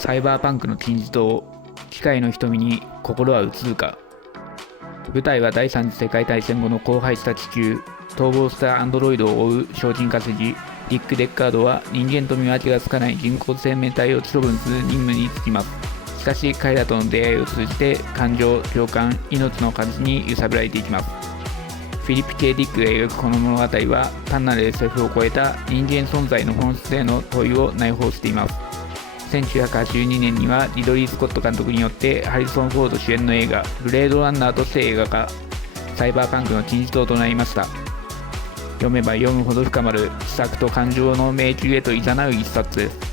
サイバーパンクの金字塔、機械の瞳に心は映るか。舞台は第三次世界大戦後の荒廃した地球。逃亡したアンドロイドを追う精進稼ぎ、ディック・デッカードは人間と見分けがつかない人工生命体を処分する任務に就きます。しかし彼らとの出会いを通じて感情、共感、命の形に揺さぶられていきます。フィリップ・K・ディックが描くこの物語は単なる SF を超えた人間存在の本質への問いを内包しています。1982年にはリドリー・スコット監督によってハリソン・フォード主演の映画ブレードランナーとして映画化、サイバーパンクの金字塔となりました。読めば読むほど深まる思索と感情の迷宮へと誘う一冊です。